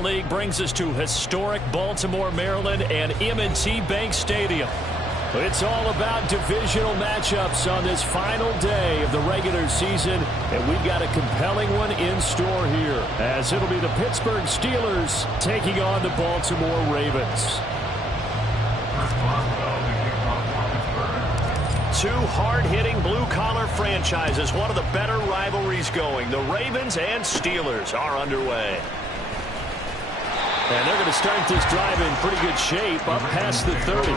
National League brings us to historic Baltimore, Maryland, and M&T Bank Stadium. It's all about divisional matchups on this final day of the regular season, and we've got a compelling one in store here, as it'll be the Pittsburgh Steelers taking on the Baltimore Ravens. Two hard-hitting blue-collar franchises, one of the better rivalries going. The Ravens and Steelers are underway. And they're going to start this drive in pretty good shape, up past the 30.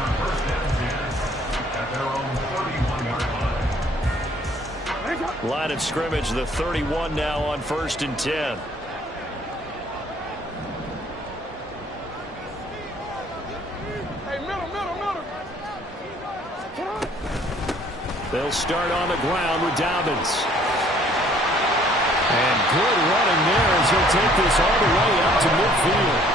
Line of scrimmage, the 31 now on 1st and 10. They'll start on the ground with Dobbins. And good running there as he'll take this all the way up to midfield.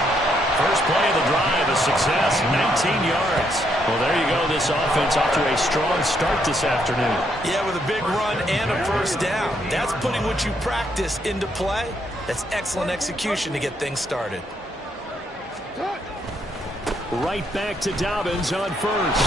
First play of the drive, a success, 19 yards. Well, there you go. This offense off to a strong start this afternoon. Yeah, with a big run and a first down. That's putting what you practice into play. That's excellent execution to get things started. Right back to Dobbins on first.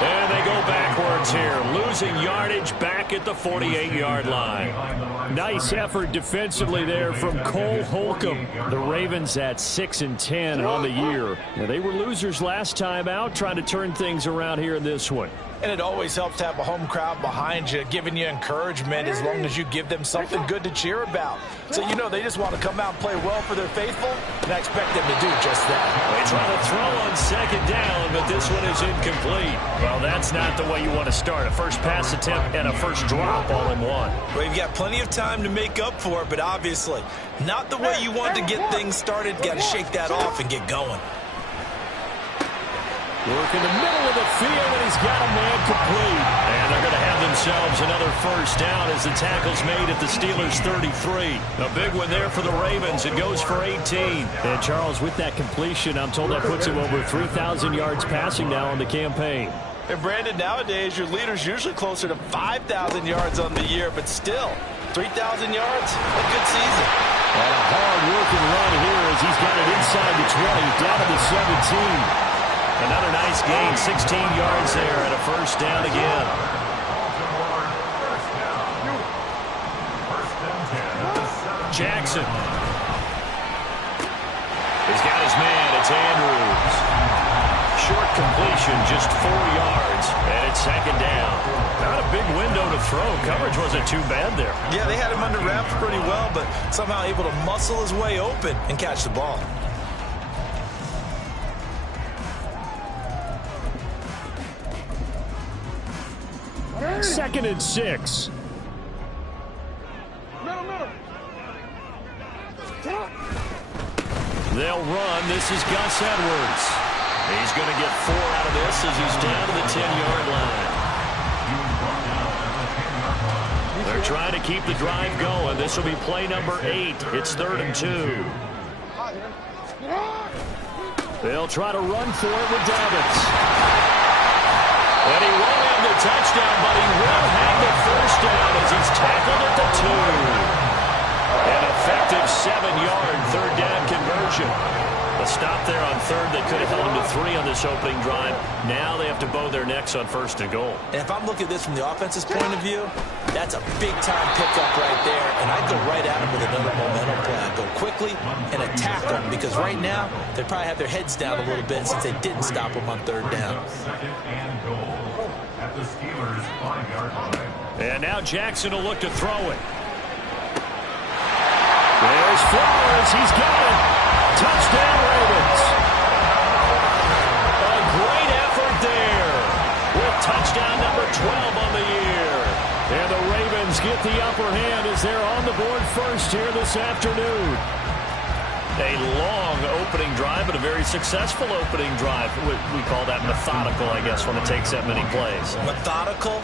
And they go backwards here, losing yardage back at the 48-yard line. Nice effort defensively there from Cole Holcomb. The Ravens at 6-10 on the year. Now, they were losers last time out, trying to turn things around here in this one. And it always helps to have a home crowd behind you, giving you encouragement as long as you give them something good to cheer about. So, you know, they just want to come out and play well for their faithful, and I expect them to do just that. They try to throw on second down, but this one is incomplete. Well, that's not the way you want to start. A first pass attempt and a first drop all in one. Well, you've got plenty of time to make up for it, but obviously not the way you want to get things started. Got to shake that off and get going. Work in the middle of the field, and he's got a man complete. And they're going to have themselves another first down as the tackle's made at the Steelers' 33. A big one there for the Ravens. It goes for 18. And Charles, with that completion, I'm told that puts him over 3,000 yards passing now on the campaign. And Brandon, nowadays your leader's usually closer to 5,000 yards on the year, but still, 3,000 yards, a good season. And a hard-working run here as he's got it inside the 20, down to the 17. Another nice gain, 16 yards there, and a first down again. Jackson. He's got his man. It's Andrews. Short completion, just 4 yards, and it's second down. Not a big window to throw. Coverage wasn't too bad there. Yeah, they had him under wraps pretty well, but somehow able to muscle his way open and catch the ball. Second and 6. They'll run. This is Gus Edwards. He's going to get 4 out of this as he's down to the 10-yard line. They're trying to keep the drive going. This will be play number 8. It's 3rd and 2. They'll try to run for it with Dobbins. And he won't have the touchdown, but he will have the first down as he's tackled at the 2. An effective 7-yard third down conversion. A stop there on 3rd that could have held him to 3 on this opening drive. Now they have to bow their necks on 1st and goal. And if I'm looking at this from the offense's point of view, that's a big-time pickup right there. And I'd go right at him with another momentum play. I'd go quickly and attack them because right now they probably have their heads down a little bit since they didn't stop them on 3rd down. And now Jackson will look to throw it. There's Flowers. He's got it. Touchdown, Ravens. A great effort there with touchdown number 12 on the year. And the Ravens get the upper hand as they're on the board first here this afternoon. A long opening drive, but a very successful opening drive. We call that methodical, I guess, when it takes that many plays. Methodical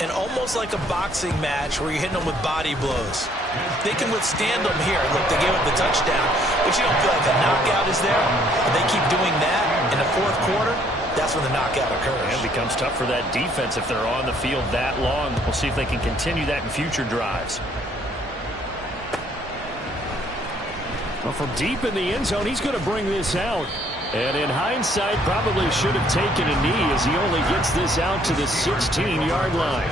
and almost like a boxing match where you're hitting them with body blows. They can withstand them here. Look, they gave up the touchdown, but you don't feel like the knockout is there. But they keep doing that in the 4th quarter. That's when the knockout occurs. And it becomes tough for that defense if they're on the field that long. We'll see if they can continue that in future drives. Well, from deep in the end zone, he's going to bring this out. And in hindsight, probably should have taken a knee as he only gets this out to the 16-yard line.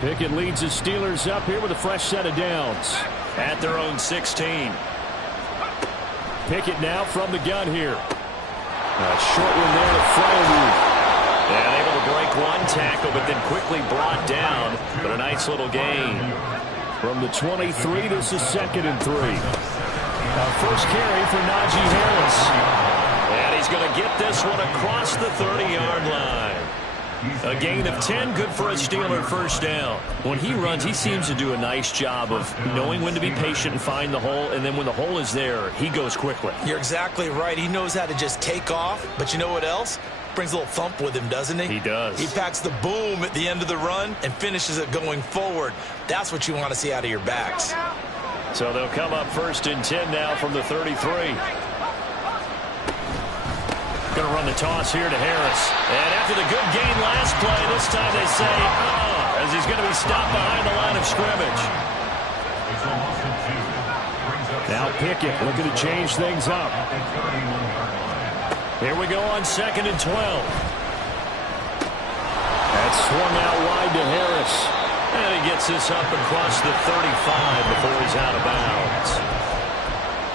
Pickett leads the Steelers up here with a fresh set of downs. At their own 16. Pickett now from the gun here. A short one there to Fryermuth. And able to break one tackle, but then quickly brought down. But a nice little gain. From the 23, this is 2nd and 3. First carry for Najee Harris. And he's going to get this one across the 30-yard line. A gain of 10, good for a Steeler first down. When he runs, he seems to do a nice job of knowing when to be patient and find the hole, and then when the hole is there, he goes quickly. You're exactly right. He knows how to just take off, but you know what else? Brings a little thump with him, doesn't he? He does. He packs the boom at the end of the run and finishes it going forward. That's what you want to see out of your backs. So they'll come up 1st and 10 now from the 33. Going to run the toss here to Harris. And after the good gain last play, this time they say, as he's going to be stopped behind the line of scrimmage. Now Pickett looking to change things up. Here we go on 2nd and 12. That's swung out wide to Harris. And he gets this up across the 35 before he's out of bounds.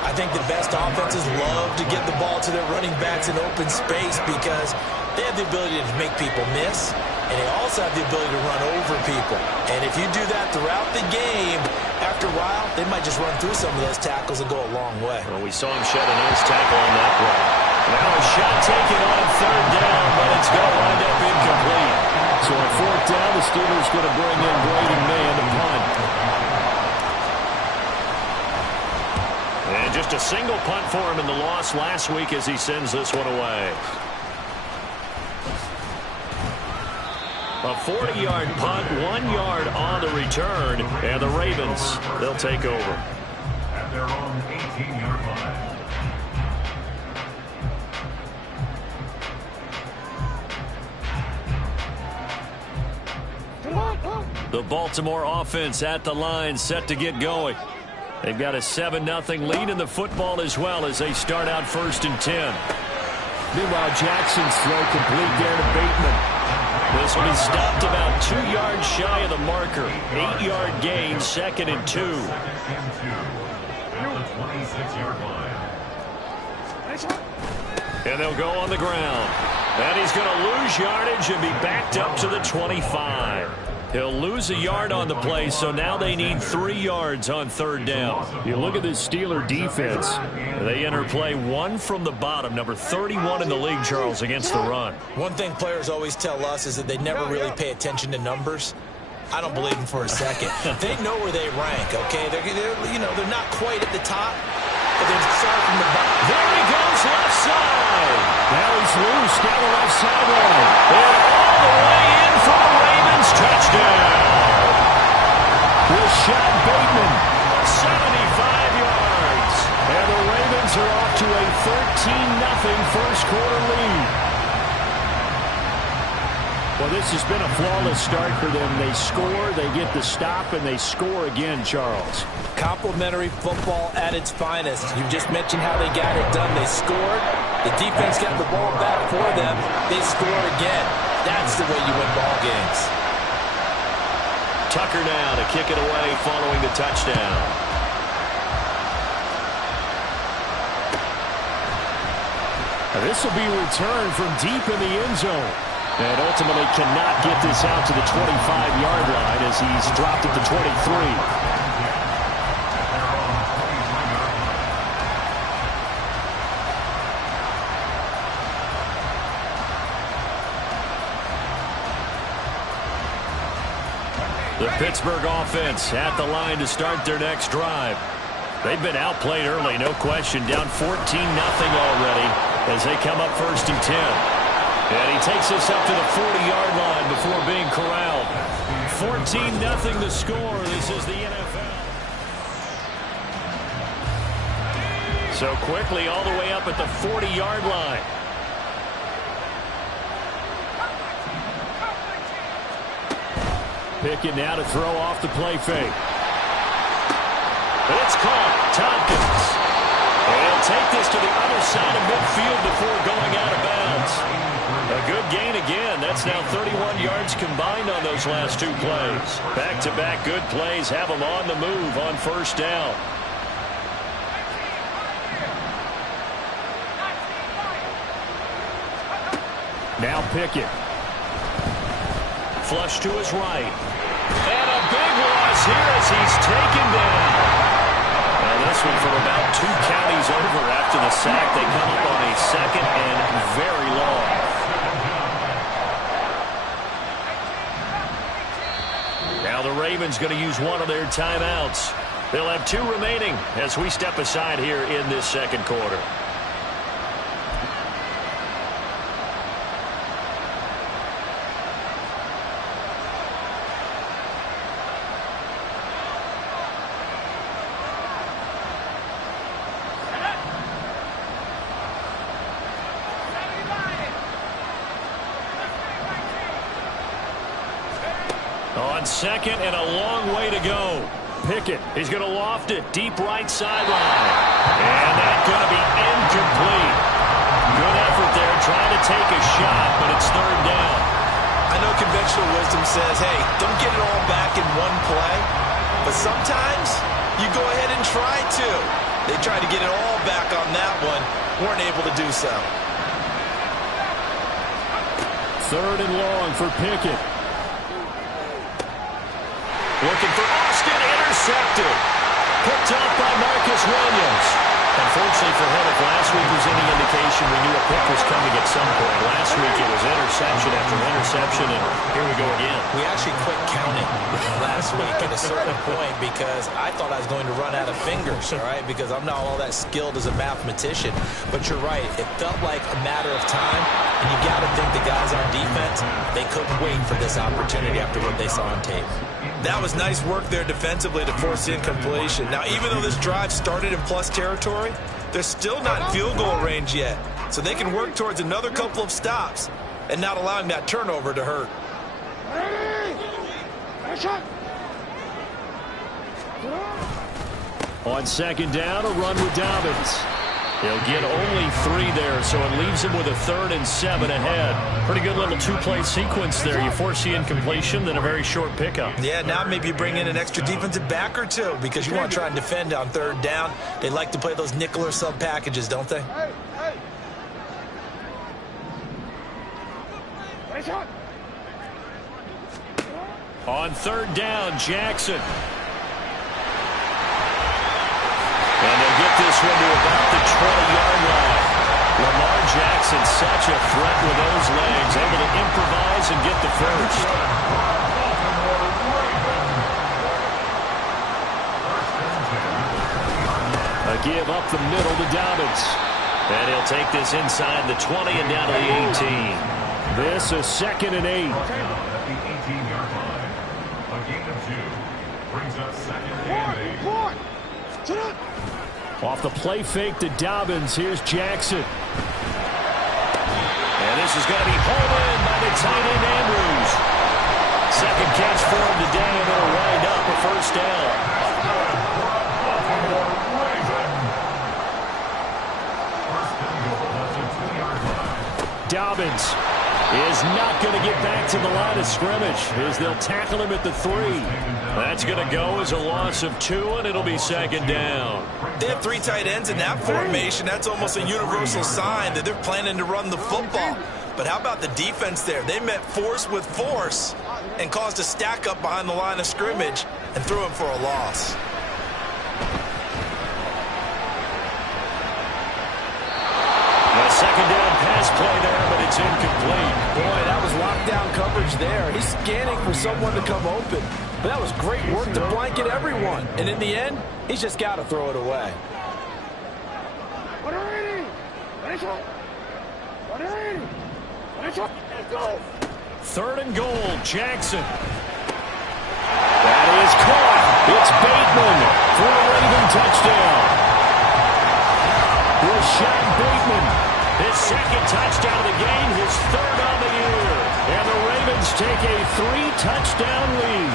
I think the best offenses love to get the ball to their running backs in open space because they have the ability to make people miss, and they also have the ability to run over people. And if you do that throughout the game, after a while, they might just run through some of those tackles and go a long way. Well, we saw him shed a nice tackle on that play. Now a shot taken on 3rd down, but it's going to wind up incomplete. So on 4th down, the Steelers going to bring in Brady Man to punt. And just a single punt for him in the loss last week as he sends this one away. A 40-yard punt, 1 yard on the return, and the Ravens, they'll take over. At their own 18-yard line. The Baltimore offense at the line, set to get going. They've got a 7-0 lead in the football as well as they start out 1st and 10. Meanwhile, Jackson's throw complete there to Bateman. This will be stopped about 2 yards shy of the marker. 8-yard gain, 2nd and 2. And they'll go on the ground. And he's going to lose yardage and be backed up to the 25. He'll lose a yard on the play, so now they need 3 yards on 3rd down. You look at this Steeler defense. They enter play 1 from the bottom, number 31 in the league, Charles, against the run. One thing players always tell us is that they never really pay attention to numbers. I don't believe them for a second. They know where they rank, okay? They're not quite at the top, but they're starting from the bottom. There he goes, left side. Now he's loose down the left sideline. And all the way in for the Ravens touchdown. Rashad Bateman, 75 yards. And the Ravens are off to a 13-0 first-quarter lead. Well, this has been a flawless start for them. They score, they get the stop, and they score again, Charles. Complimentary football at its finest. You just mentioned how they got it done. They scored. The defense got the ball back for them. They score again. That's the way you win ball games. Tucker now to kick it away following the touchdown. This will be returned from deep in the end zone. And ultimately cannot get this out to the 25-yard line as he's dropped at the 23. The Pittsburgh offense at the line to start their next drive. They've been outplayed early, no question. Down 14-0 already as they come up 1st and 10. And he takes this up to the 40-yard line before being corralled. 14-0 the score. This is the NFL. So quickly all the way up at the 40-yard line. Pickett now to throw off the play fake. It's caught. Tompkins. And he'll take this to the other side of midfield before going out of bounds. A good gain again. That's now 31 yards combined on those last two plays. Back-to-back good plays have them on the move on first down. Now Pickett. Flush to his right. And a big loss here as he's taken down. Now this one from about 2 counties over after the sack. They come up on a second and very long. Now the Ravens going to use one of their timeouts. They'll have 2 remaining as we step aside here in this second quarter. On second and a long way to go. Pickett, he's going to loft it deep right sideline. And that's going to be incomplete. Good effort there trying to take a shot, but it's third down. I know conventional wisdom says, hey, don't get it all back in one play. But sometimes you go ahead and try to. They tried to get it all back on that one. Weren't able to do so. Third and long for Pickett. Looking for Austin, intercepted. Picked up by Marcus Williams. Unfortunately for him, if last week was any indication, we knew a pick was coming at some point. Last week it was interception after interception, and here we go again. We actually quit counting last week at a certain point because I thought I was going to run out of fingers, all right, because I'm not all that skilled as a mathematician. But you're right. It felt like a matter of time, and you got to think the guys on defense, they couldn't wait for this opportunity after what they saw on tape. That was nice work there defensively to force the incompletion. Now, even though this drive started in plus territory, they're still not in field goal range yet. So they can work towards another couple of stops and not allowing that turnover to hurt. On second down, a run with Dobbins. He'll get only 3 there, so it leaves him with a 3rd and 7 ahead. Pretty good little 2-play sequence there. You force the incompletion, then a very short pickup. Yeah, now maybe you bring in an extra defensive back or 2 because you want to try and defend on 3rd down. They like to play those nickel or sub packages, don't they? On 3rd down, Jackson. And they'll get this one to about the 20-yard line. Lamar Jackson, such a threat with those legs, able to improvise and get the first. A give up the middle to Dobbins. And he'll take this inside the 20 and down to the 18. This is 2nd and 8. At the 18-yard line. A gain of 2 brings up 2nd and 8. Off the play fake to Dobbins, here's Jackson. And this is going to be hauled in by the tight end Andrews. Second catch for him today, and they'll wind up a first down. Dobbins is not going to get back to the line of scrimmage as they'll tackle him at the 3. That's going to go as a loss of 2, and it'll be 2nd down. They have 3 tight ends in that formation. That's almost a universal sign that they're planning to run the football. But how about the defense there? They met force with force and caused a stack up behind the line of scrimmage and threw him for a loss. A second down pass play there, but it's incomplete. Boy, that was lockdown coverage there. He's scanning for someone to come open. But that was great work to blanket everyone. And in the end, he's just got to throw it away. 3rd and goal, Jackson. That is caught. It's Bateman for a Raven touchdown. Rashad Bateman, his second touchdown of the game, his third on the year. And the Ravens take a 3-touchdown lead.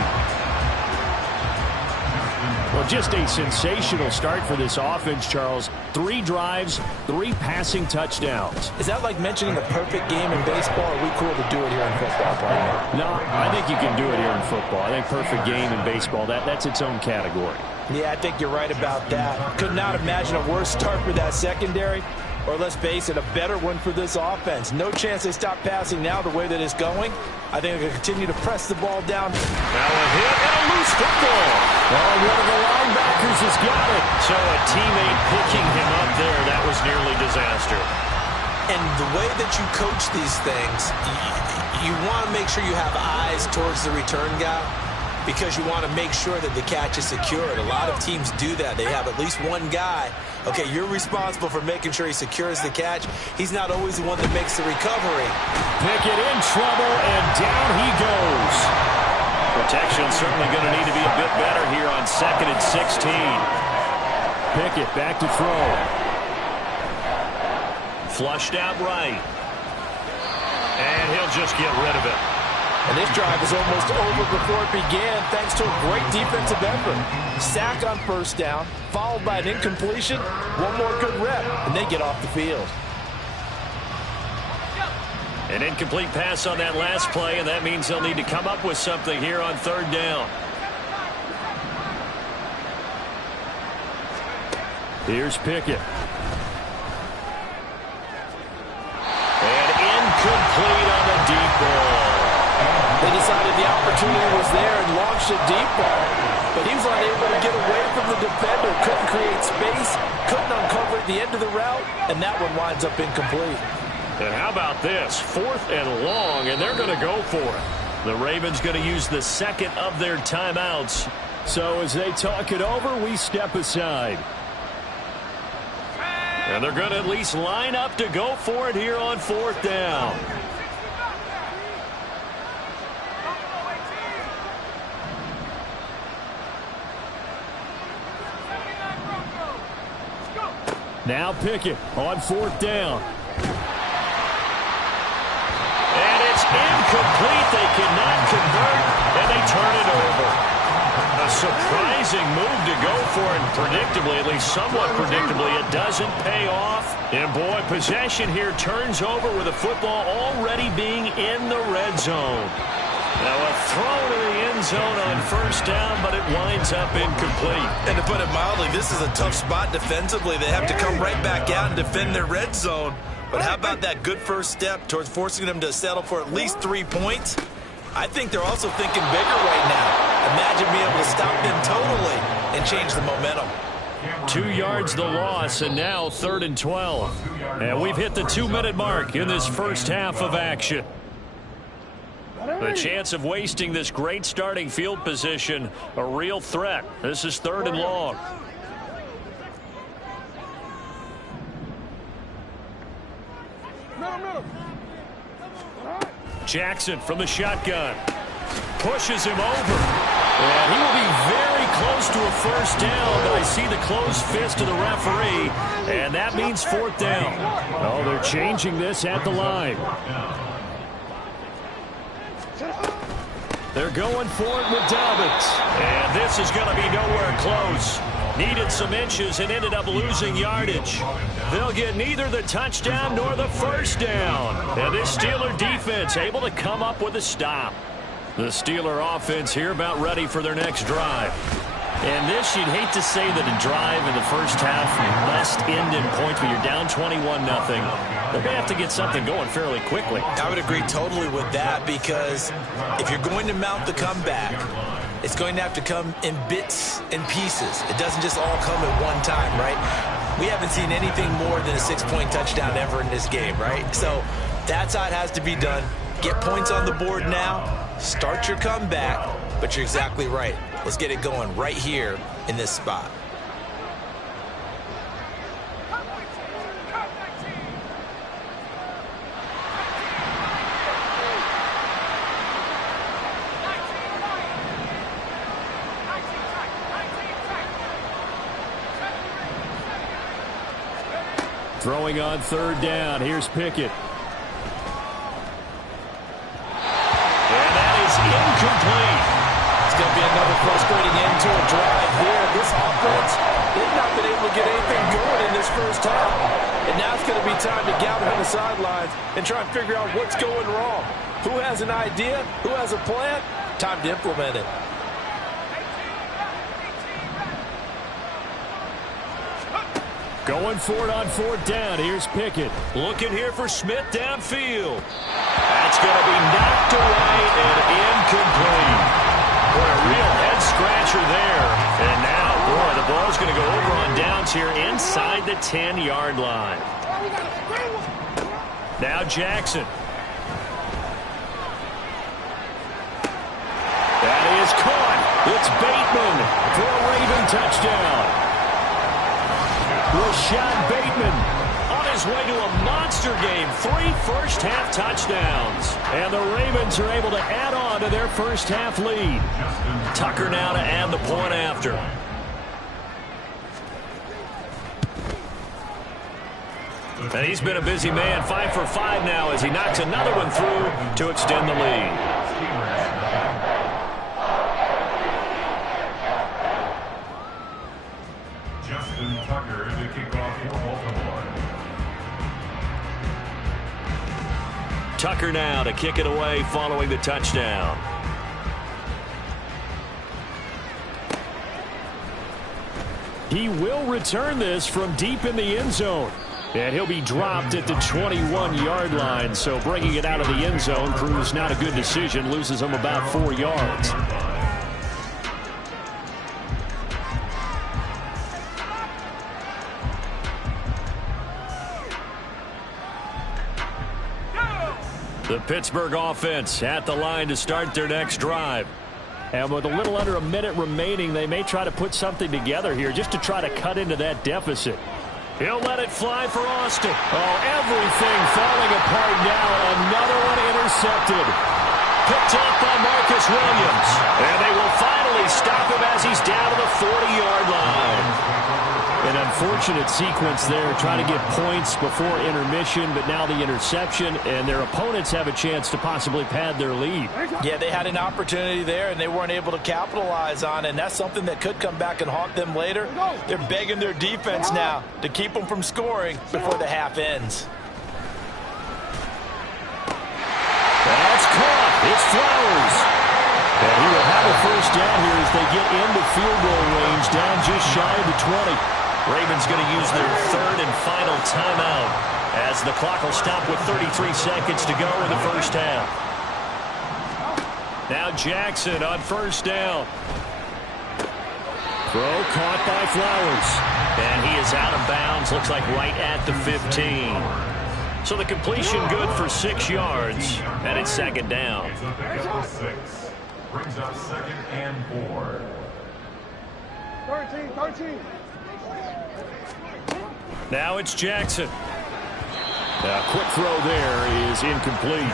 Well, just a sensational start for this offense, Charles. 3 drives, 3 passing touchdowns. Is that like mentioning a perfect game in baseball, or are we cool to do it here in football, partner? No, I think you can do it here in football. I think perfect game in baseball, that's its own category. Yeah, I think you're right about that. Could not imagine a worse start for that secondary, or let's face it, a better one for this offense. No chance they stop passing now the way that it's going. I think they're going to continue to press the ball down. Now a hit and a loose football. Oh, one of the linebackers has got it. So a teammate picking him up there, that was nearly disaster. And the way that you coach these things, you want to make sure you have eyes towards the return guy, because you want to make sure that the catch is secured. A lot of teams do that. They have at least one guy. Okay, you're responsible for making sure he secures the catch. He's not always the one that makes the recovery. Pickett in trouble, and down he goes. Protection certainly going to need to be a bit better here on 2nd and 16. Pickett back to throw. Flushed out right. And he'll just get rid of it. And this drive was almost over before it began, thanks to a great defensive effort. Sack on first down, followed by an incompletion, one more good rep, and they get off the field. An incomplete pass on that last play, and that means they'll need to come up with something here on 3rd down. Here's Pickett. And incomplete on the deep ball. They decided the opportunity was there and launched a deep ball, but he was unable to get away from the defender, couldn't create space, couldn't uncover at the end of the route, and that one winds up incomplete. And how about this? 4th and long, and they're going to go for it. The Ravens going to use the second of their timeouts. So as they talk it over, we step aside. And they're going to at least line up to go for it here on 4th down. Now Pickett on 4th down. And it's incomplete. They cannot convert, and they turn it over. A surprising move to go for it, predictably, at least somewhat predictably, it doesn't pay off. And boy, possession here turns over with the football already being in the red zone. Now a throw to the end zone on 1st down, but it winds up incomplete. And to put it mildly, this is a tough spot defensively. They have to come right back out and defend their red zone. But how about that good first step towards forcing them to settle for at least 3 points? I think they're also thinking bigger right now. Imagine being able to stop them totally and change the momentum. 2 yards the loss, and now 3rd and 12. And we've hit the 2-minute mark in this first half of action. The chance of wasting this great starting field position, a real threat. This is 3rd and long. Jackson from the shotgun. Pushes him over. And he will be very close to a 1st down, but I see the closed fist of the referee, and that means 4th down. Oh, they're changing this at the line. They're going for it with Dobbins. And this is going to be nowhere close. Needed some inches and ended up losing yardage. They'll get neither the touchdown nor the 1st down. And this Steeler defense able to come up with a stop. The Steeler offense here about ready for their next drive. And this, you'd hate to say that a drive in the first half must end in points, but you're down 21-0. They're going to have to get something going fairly quickly. I would agree totally with that, because if you're going to mount the comeback, it's going to have to come in bits and pieces. It doesn't just all come at one time, right? We haven't seen anything more than a 6-point touchdown ever in this game, right? So that's how it has to be done. Get points on the board now, start your comeback, but you're exactly right. Let's get it going right here in this spot. Throwing on third down. Here's Pickett. And that is incomplete. It's going to be another frustrating end to a drive here. This offense, they've not been able to get anything going in this first half. And now it's going to be time to gather on the sidelines and try and figure out what's going wrong. Who has an idea? Who has a plan? Time to implement it. Going for it on fourth down. Here's Pickett. Looking here for Smith downfield. That's going to be knocked away and incomplete. Boy, a real head-scratcher there. And now, boy, the ball's going to go over on downs here inside the 10-yard line. Now Jackson. That is caught. It's Bateman for a Raven touchdown. Rashad Bateman on his way to a monster game. 3 first-half touchdowns. And the Ravens are able to add on to their first-half lead. Tucker now to add the point after. And he's been a busy man. 5 for 5 now as he knocks another one through to extend the lead. Tucker to kick off for Baltimore. Tucker now to kick it away following the touchdown. He will return this from deep in the end zone. And he'll be dropped at the 21-yard line. So bringing it out of the end zone proves not a good decision. Loses him about 4 yards. The Pittsburgh offense at the line to start their next drive. And with a little under a minute remaining, they may try to put something together here just to try to cut into that deficit. He'll let it fly for Austin. Oh, everything falling apart now. Another one intercepted. Picked off by Marcus Williams. And they will finally stop him as he's down to the 40-yard line. An unfortunate sequence there, trying to get points before intermission, but now the interception, and their opponents have a chance to possibly pad their lead. Yeah, they had an opportunity there, and they weren't able to capitalize on it, and that's something that could come back and haunt them later. They're begging their defense now to keep them from scoring before the half ends. That's caught. It's Flowers. And he will have a first down here as they get into field goal range, down just shy of the 20. Ravens going to use their third and final timeout as the clock will stop with 33 seconds to go in the first half. Now Jackson on first down. Throw caught by Flowers. And he is out of bounds, looks like right at the 15. So the completion good for 6 yards, and it's second down. It's a pickup of 6. Brings up second and 4. 13. Now it's Jackson. A quick throw there is incomplete.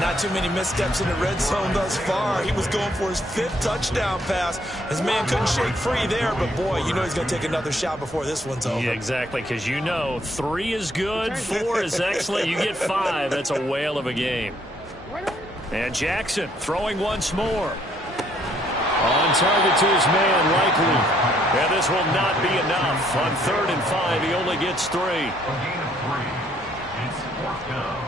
Not too many missteps in the red zone thus far. He was going for his 5th touchdown pass. His man couldn't shake free there, but boy, you know he's going to take another shot before this one's over. Yeah, exactly, because you know 3 is good, 4 is excellent. You get 5. That's a whale of a game. And Jackson throwing once more. On target to his man, likely. And this will not be enough. On 3rd and 5, he only gets 3. A gain of 3. It's 4th down.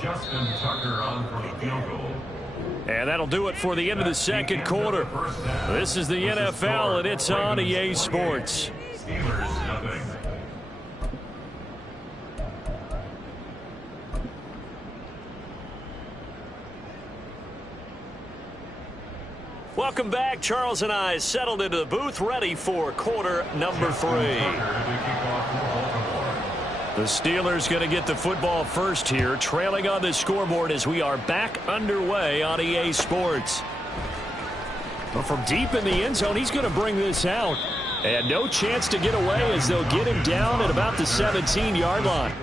Justin Tucker on for the field goal. And that'll do it for the end of the second quarter. This is the NFL, and it's on EA Sports. Steelers nothing. Welcome back. Charles and I settled into the booth, ready for quarter number 3. The Steelers going to get the football first here, trailing on the scoreboard as we are back underway on EA Sports. But from deep in the end zone, he's going to bring this out. And no chance to get away as they'll get him down at about the 17-yard line.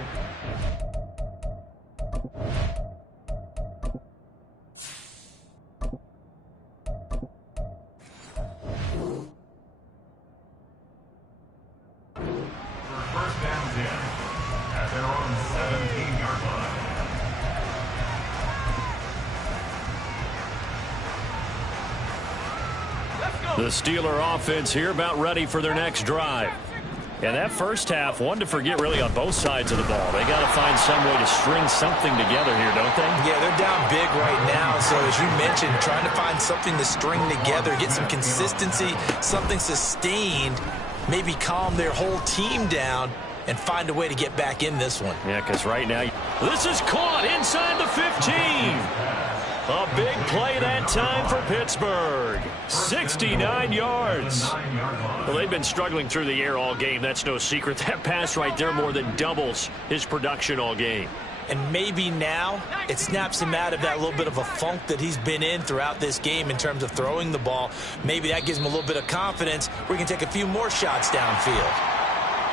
at their own 17-yard line. The Steeler offense here about ready for their next drive. And that first half, one to forget really on both sides of the ball. They got to find some way to string something together here, don't they? Yeah, they're down big right now. So as you mentioned, trying to find something to string together, get some consistency, something sustained, maybe calm their whole team down and find a way to get back in this one. Yeah, because right now, this is caught inside the 15. A big play that time for Pittsburgh. 69 yards. Well, they've been struggling through the air all game. That's no secret. That pass right there more than doubles his production all game. And maybe now it snaps him out of that little bit of a funk that he's been in throughout this game in terms of throwing the ball. Maybe that gives him a little bit of confidence where he can take a few more shots downfield.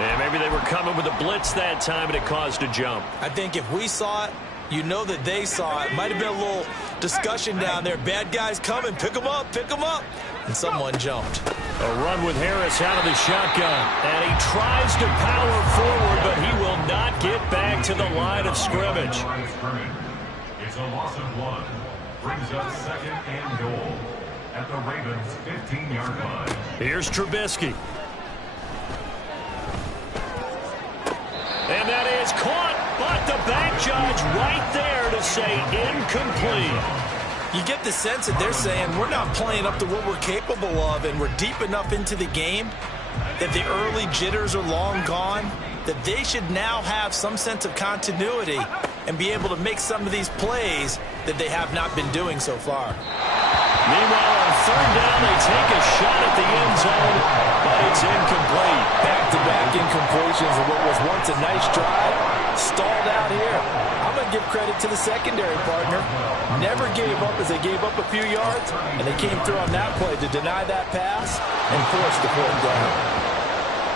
And maybe they were coming with a blitz that time and it caused a jump. I think if we saw it, you know that they saw it. Might have been a little discussion down there. Bad guys coming. Pick them up. Pick them up. And someone jumped. A run with Harris out of the shotgun. And he tries to power forward, but he will not get back to the line of scrimmage. It's a loss of 1. Brings up second and goal at the Ravens' 15-yard line. Here's Trubisky. And that is caught, but the back judge right there to say incomplete. You get the sense that they're saying we're not playing up to what we're capable of, and we're deep enough into the game that the early jitters are long gone, that they should now have some sense of continuity and be able to make some of these plays that they have not been doing so far. Meanwhile, on third down, they take a shot at the end zone, but it's incomplete. Back-to-back incompletions of what was once a nice drive, stalled out here. I'm going to give credit to the secondary partner. Never gave up as they gave up a few yards, and they came through on that play to deny that pass and force the fourth down.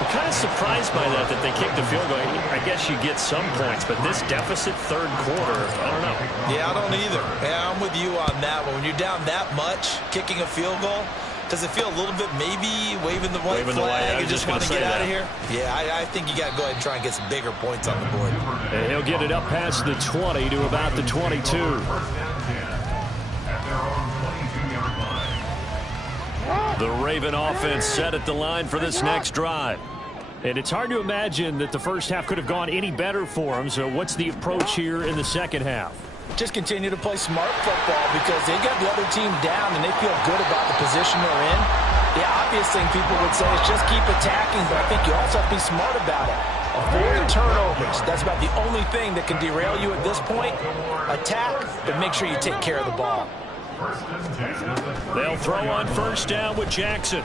I'm kind of surprised by that they kicked the field goal. I guess you get some points, but this deficit third quarter, I don't know. Yeah, I don't either. Yeah, I'm with you on that one. When you're down that much, kicking a field goal, does it feel a little bit maybe waving the white flag and just want to get out of here? Yeah, I think you got to go ahead and try and get some bigger points on the board. And he'll get it up past the 20 to about the 22. The Raven offense set at the line for this next drive. And it's hard to imagine that the first half could have gone any better for them. So what's the approach here in the second half? Just continue to play smart football because they got the other team down and they feel good about the position they're in. The obvious thing people would say is just keep attacking, but I think you also have to be smart about it. Avoid turnovers. That's about the only thing that can derail you at this point. Attack, but make sure you take care of the ball. They'll throw on first down with Jackson.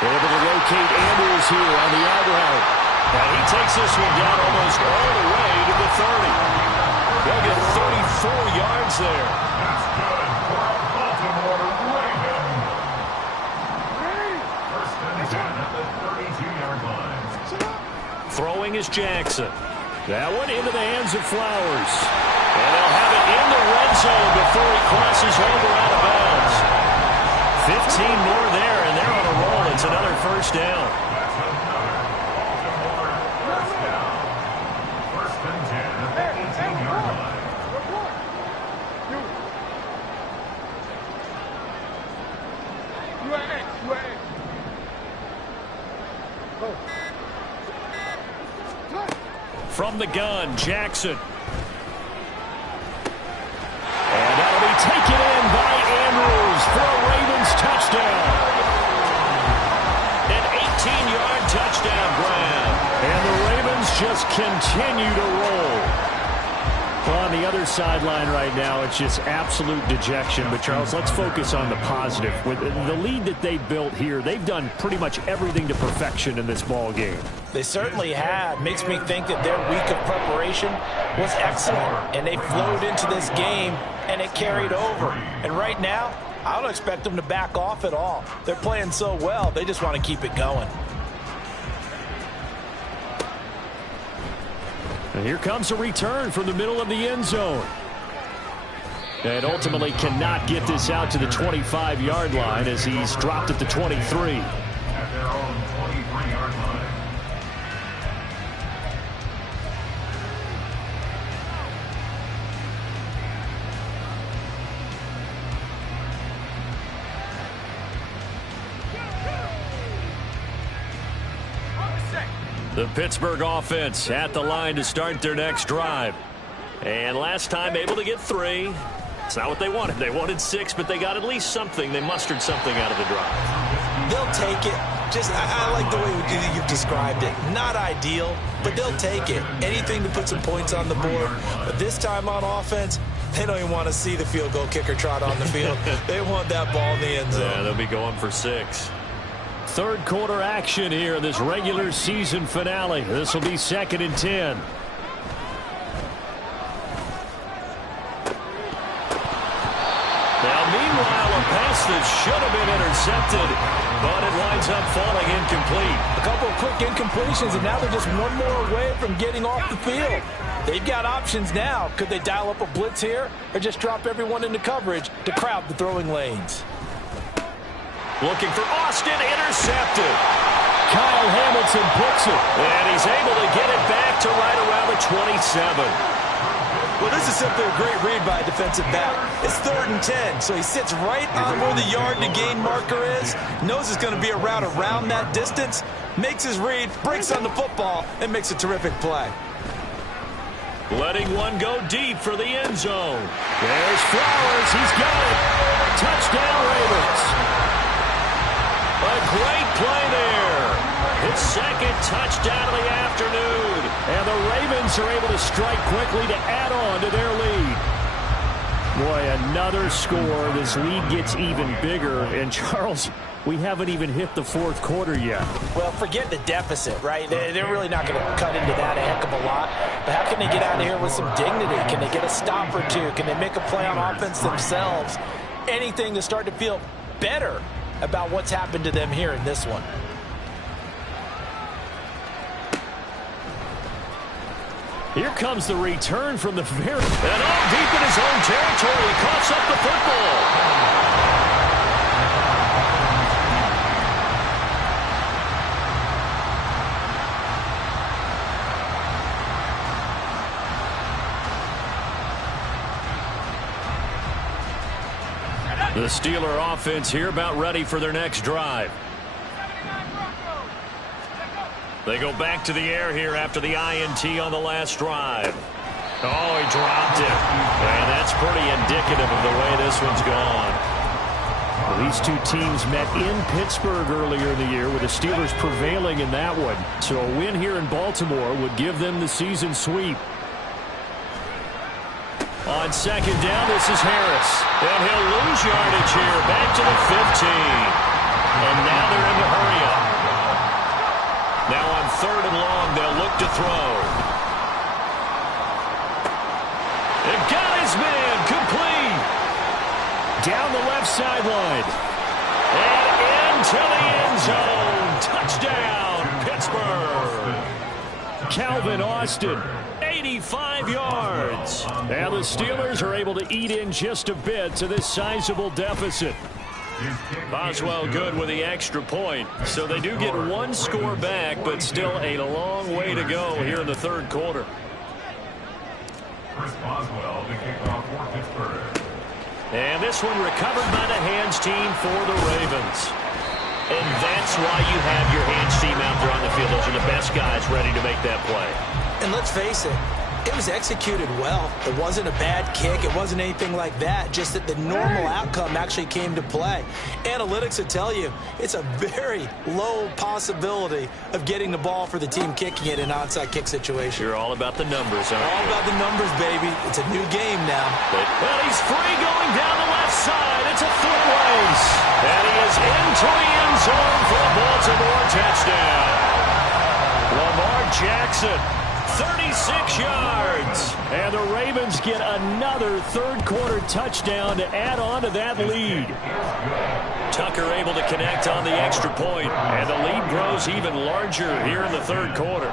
Able to locate Andrews here on the out route. And he takes this one down almost all the way to the 30. They'll get 34 yards there. That's good for a Baltimore Raven. First and 10 at the 32-yard line. Throwing is Jackson. That one into the hands of Flowers. And they'll have it in the red zone before he crosses over out of bounds. 15 more there, and they're on a roll. It's another first down. That's another Baltimore first down. First and 10 at the 18-yard line. From the gun, Jackson. And that'll be taken in by Andrews for a Ravens touchdown. An 18-yard touchdown grab. And the Ravens just continue to roll. Well, on the other sideline right now, it's just absolute dejection. But, Charles, let's focus on the positive. With the lead that they built here, they've done pretty much everything to perfection in this ball game. They certainly have. Makes me think that their week of preparation was excellent. And they flowed into this game, and it carried over. And right now, I don't expect them to back off at all. They're playing so well, they just want to keep it going. And here comes a return from the middle of the end zone. And ultimately cannot get this out to the 25-yard line as he's dropped at the 23. At their own 23-yard line. The Pittsburgh offense at the line to start their next drive. And last time able to get 3. It's not what they wanted. They wanted 6, but they got at least something. They mustered something out of the drive. They'll take it. I like the way you've described it. Not ideal, but they'll take it. Anything to put some points on the board. But this time on offense, they don't even want to see the field goal kicker trot on the field. They want that ball in the end zone. Yeah, they'll be going for 6. Third quarter action here in this regular season finale. This will be 2nd and 10. Now, meanwhile, a pass that should have been intercepted, but it winds up falling incomplete. A couple of quick incompletions, and now they're just one more away from getting off the field. They've got options now. Could they dial up a blitz here or just drop everyone into coverage to crowd the throwing lanes? Looking for Austin, intercepted. Kyle Hamilton picks it, and he's able to get it back to right around the 27. Well, this is simply a great read by a defensive back. It's 3rd and 10, so he sits right on where the yard-to-gain marker is, knows it's going to be a route around that distance, makes his read, breaks on the football, and makes a terrific play. Letting one go deep for the end zone. There's Flowers. He's got it. Touchdown, Ravens. A great play there. His 2nd touchdown of the afternoon. And the Ravens are able to strike quickly to add on to their lead. Boy, another score. This lead gets even bigger. And, Charles, we haven't even hit the 4th quarter yet. Well, forget the deficit, right? They're really not going to cut into that a heck of a lot. But how can they get out of here with some dignity? Can they get a stop or two? Can they make a play on offense themselves? Anything to start to feel better about what's happened to them here in this one. Here comes the return from the very... And all deep in his own territory. He coughs up the football. The Steeler offense here about ready for their next drive. They go back to the air here after the INT on the last drive. Oh, he dropped it. And that's pretty indicative of the way this one's gone. Well, these two teams met in Pittsburgh earlier in the year with the Steelers prevailing in that one. So a win here in Baltimore would give them the season sweep. On 2nd down, this is Harris. And he'll lose yardage here back to the 15. And now they're in the hurry-up. Now on 3rd and long, they'll look to throw. They've got his man, complete. Down the left sideline. And into the end zone. Touchdown, Pittsburgh. Calvin Austin, 85 yards. And the Steelers are able to eat in just a bit to this sizable deficit. Boswell good with the extra point. So they do get one score back, but still a long way to go here in the 3rd quarter. Chris Boswell, the kickoff for Pittsburgh. And this one recovered by the hands team for the Ravens. And that's why you have your hands team out there on the field. Those are the best guys ready to make that play. And let's face it, it was executed well. It wasn't a bad kick. It wasn't anything like that. Just that the normal outcome actually came to play. Analytics will tell you it's a very low possibility of getting the ball for the team kicking it in an onside kick situation. You're all about the numbers, aren't you? All about the numbers, baby. It's a new game now. Well, he's free going down the left side. It's a foot race. And he is into the end zone for a Baltimore touchdown. Lamar Jackson, 36 yards. And the Ravens get another 3rd quarter touchdown to add on to that lead. Tucker able to connect on the extra point, and the lead grows even larger here in the 3rd quarter.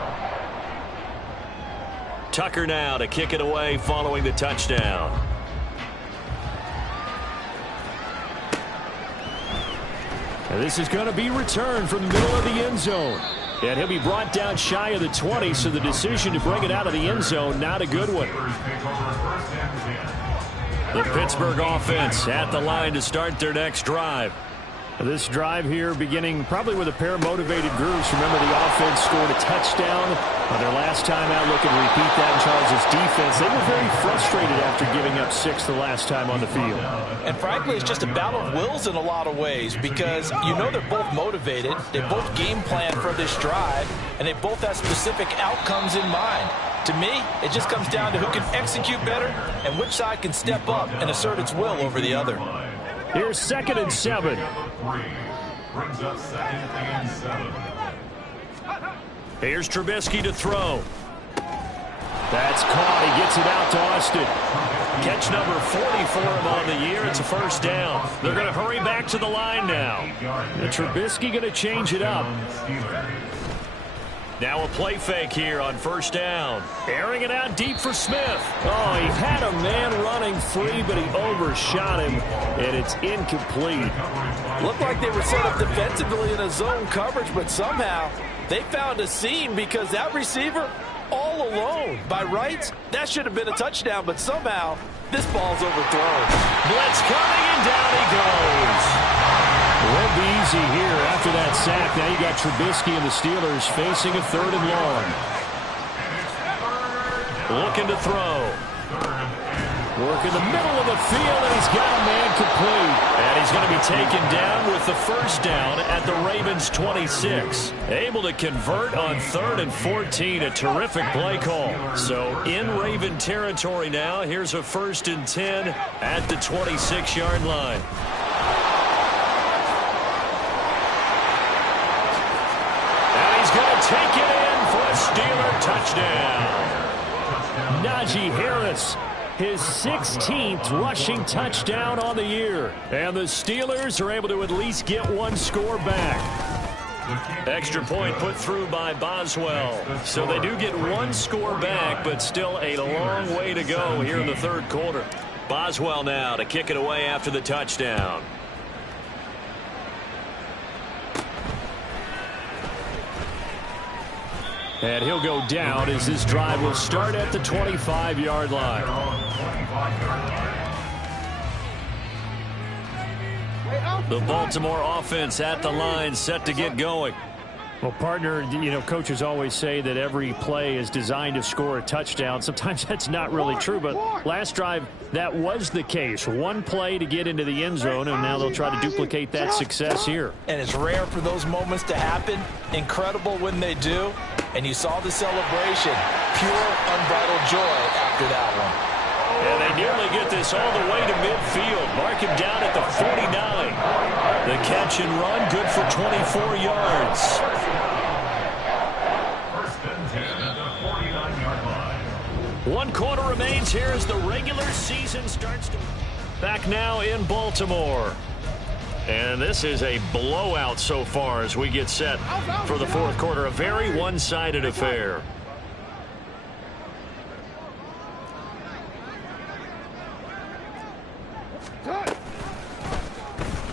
Tucker now to kick it away following the touchdown. And this is going to be returned from the middle of the end zone. And he'll be brought down shy of the 20, so the decision to bring it out of the end zone, not a good one. The Pittsburgh offense at the line to start their next drive. This drive here beginning probably with a pair of motivated groups. Remember, the offense scored a touchdown on their last time out. Looking to repeat that in Charles' defense. They were very frustrated after giving up 6 the last time on the field. And frankly, it's just a battle of wills in a lot of ways because you know they're both motivated. They both game plan for this drive, and they both have specific outcomes in mind. To me, it just comes down to who can execute better and which side can step up and assert its will over the other. Here's 2nd and 7. Brings up 2nd and 7. Here's Trubisky to throw. That's caught. He gets it out to Austin. Catch number 40 for him on the year. It's a first down. They're going to hurry back to the line now. And Trubisky going to change it up. Now a play fake here on first down. Airing it out deep for Smith. Oh, he had a man running free, but he overshot him, and it's incomplete. Looked like they were set up defensively in a zone coverage, but somehow they found a seam because that receiver all alone. By rights, that should have been a touchdown, but somehow this ball's overthrown. Blitz coming, and down he goes. It won't be easy here after that sack. Now you got Trubisky and the Steelers facing a 3rd and long. Looking to throw. Work in the middle of the field, and he's got a man complete. And he's going to be taken down with the first down at the Ravens' 26. Able to convert on 3rd and 14. A terrific play call. So in Raven territory now. Here's a 1st and 10 at the 26-yard line. Take it in for a Steeler touchdown. Najee Harris, his 16th rushing touchdown on the year. And the Steelers are able to at least get one score back. Extra point put through by Boswell. So they do get one score back, but still a long way to go here in the 3rd quarter. Boswell now to kick it away after the touchdown. And he'll go down as this drive will start at the 25-yard line. The Baltimore offense at the line, set to get going. Well, partner, you know, coaches always say that every play is designed to score a touchdown. Sometimes that's not really true, but last drive, that was the case. One play to get into the end zone, and now they'll try to duplicate that success here. And it's rare for those moments to happen. Incredible when they do. And you saw the celebration. Pure, unbridled joy after that one. And they nearly get this all the way to midfield. Mark him down at the 49. The catch and run, good for 24 yards. 1st and 10 at the 49-yard line. 1 quarter remains here as the regular season starts to... Back now in Baltimore. And this is a blowout so far as we get set for the 4th quarter. A very one-sided affair.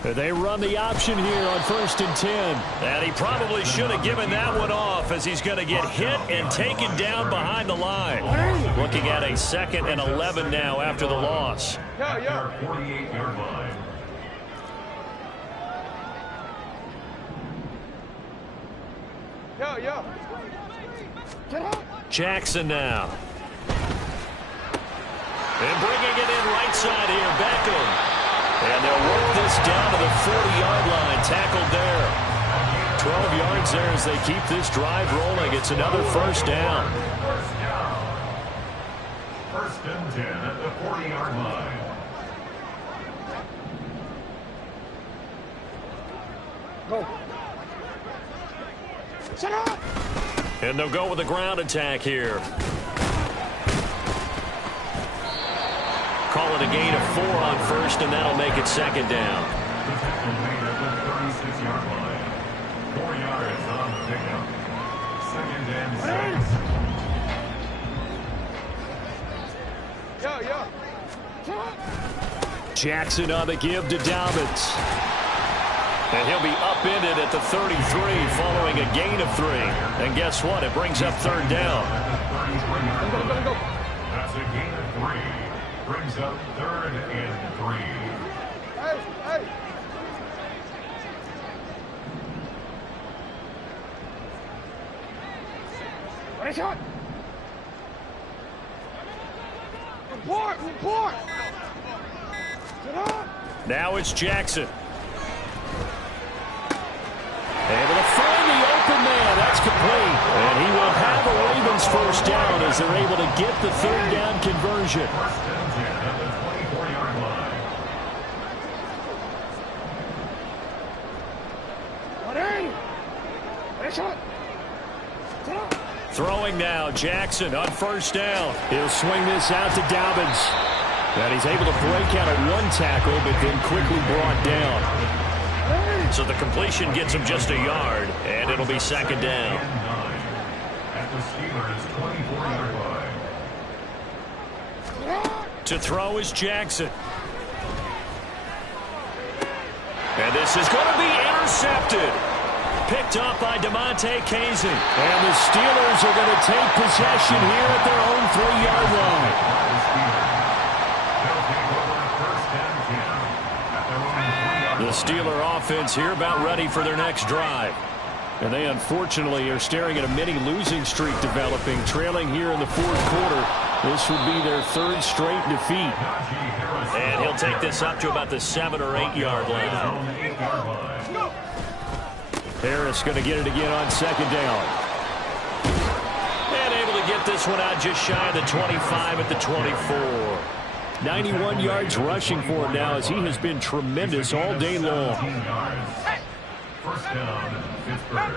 They run the option here on 1st and 10. And he probably should have given that one off as he's going to get hit and taken down behind the line. Looking at a 2nd and 11 now after the loss. At their 48-yard line. Jackson now. And bringing it in right side here, Beckham. And they'll work this down to the 40-yard line. Tackled there. 12 yards there as they keep this drive rolling. It's another first down. 1st and 10 at the 40-yard line. Go. Set up. And they'll go with a ground attack here. Call it a gain of 4 on 1st, and that'll make it 2nd down. The tackle made at the 36-yard line. 4 yards on the pickup. 2nd and 6. Jackson on the give to Dobbins. And he'll be upended at the 33 following a gain of 3. And guess what? It brings up 3rd down. That's a gain of 3. Brings up 3rd and 3. Report! Now it's Jackson. Able to find the open man. That's complete. And he will have a Ravens first down as they're able to get the third down conversion. First and 10 at the 24-yard line. Throwing now, Jackson on first down. He'll swing this out to Dobbins. And he's able to break out of one tackle, but then quickly brought down. So the completion gets him just a yard, and it'll be second down. At the Steelers' 24-yard line. To throw is Jackson. And this is going to be intercepted. Picked up by DeMonte Casey. And the Steelers are going to take possession here at their own 3-yard line. The Steeler offense here about ready for their next drive. And they unfortunately are staring at a mini losing streak developing, trailing here in the fourth quarter. This would be their third straight defeat. And he'll take this up to about the 7- or 8-yard line. Harris going to get it again on second down. And able to get this one out just shy of the 25 at the 24. 91 yards rushing for him now as he has been tremendous all day long. First down, Pittsburgh.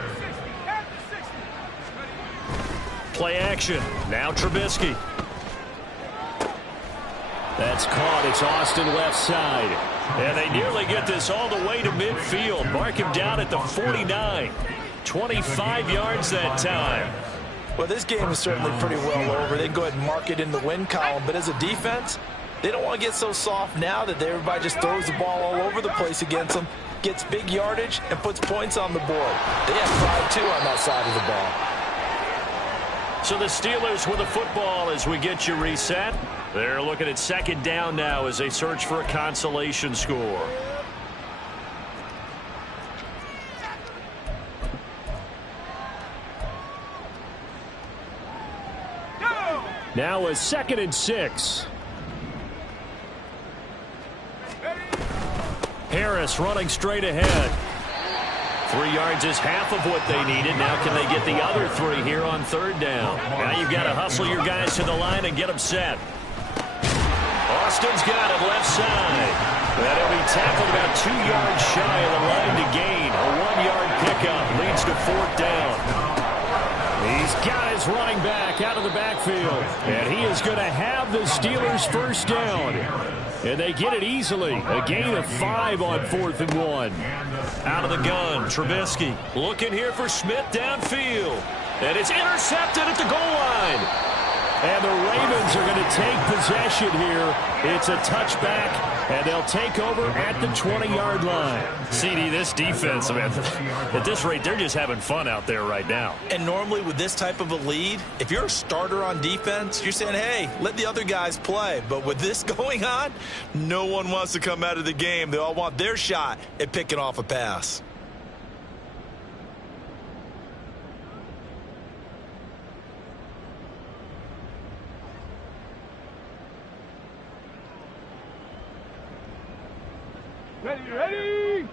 Play action. Now Trubisky. That's caught. It's Austin left side. And they nearly get this all the way to midfield. Mark him down at the 49. 25 yards that time. Well, this game is certainly pretty well over. They can go ahead and mark it in the win column. But as a defense, they don't want to get so soft now that everybody just throws the ball all over the place against them, gets big yardage, and puts points on the board. They have pride, too, on that side of the ball. So the Steelers with the football as we get you reset. They're looking at second down now as they search for a consolation score. Now a 2nd and 6. Harris running straight ahead. 3 yards is half of what they needed. Now can they get the other 3 here on third down? Now you've got to hustle your guys to the line and get them set. Austin's got it left side. That'll be tackled about 2 yards shy of the line to gain. A 1-yard pickup leads to fourth down. He's got his running back out of the backfield. And he is going to have the Steelers first down. And they get it easily. A gain of 5 on 4th and 1. Out of the gun, Trubisky looking here for Smith downfield. And it's intercepted at the goal line. And the Ravens are going to take possession here. It's a touchback, and they'll take over at the 20-yard line. CD, this defense, man, at this rate, they're just having fun out there right now. And normally with this type of a lead, if you're a starter on defense, you're saying, hey, let the other guys play. But with this going on, no one wants to come out of the game. They all want their shot at picking off a pass. Ready!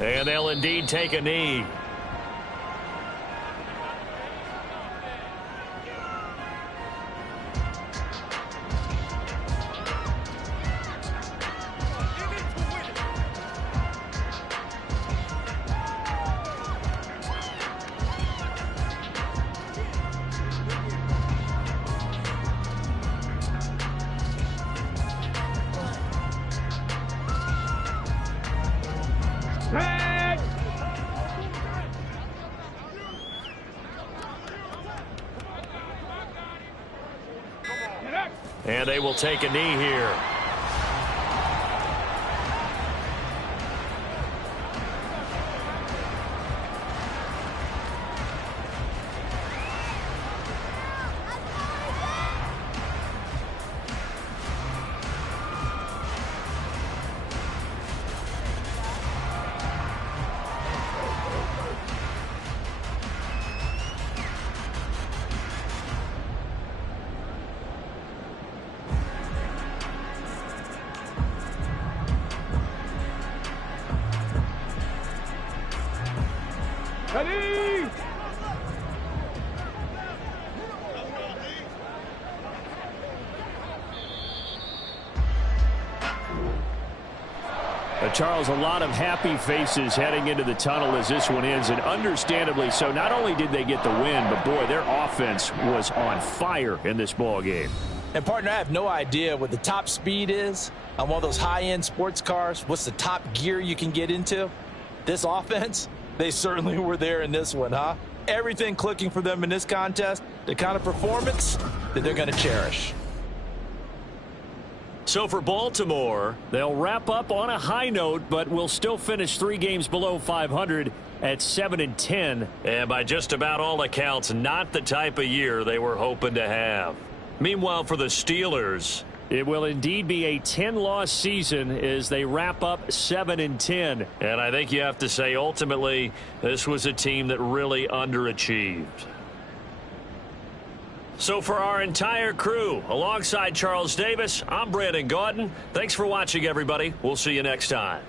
And they'll indeed take a knee. And they will take a knee here. Ready? Charles, a lot of happy faces heading into the tunnel as this one ends, and understandably so. Not only did they get the win, but boy, their offense was on fire in this ball game. And partner, I have no idea what the top speed is on one of those high-end sports cars. What's the top gear you can get into? This offense, they certainly were there in this one, huh? Everything clicking for them in this contest, the kind of performance that they're going to cherish. So for Baltimore, they'll wrap up on a high note, but will still finish 3 games below 500 at 7-10. And by just about all accounts, not the type of year they were hoping to have. Meanwhile, for the Steelers, it will indeed be a 10-loss season as they wrap up 7-10. And I think you have to say, ultimately, this was a team that really underachieved. So for our entire crew, alongside Charles Davis, I'm Brandon Gaudin. Thanks for watching, everybody. We'll see you next time.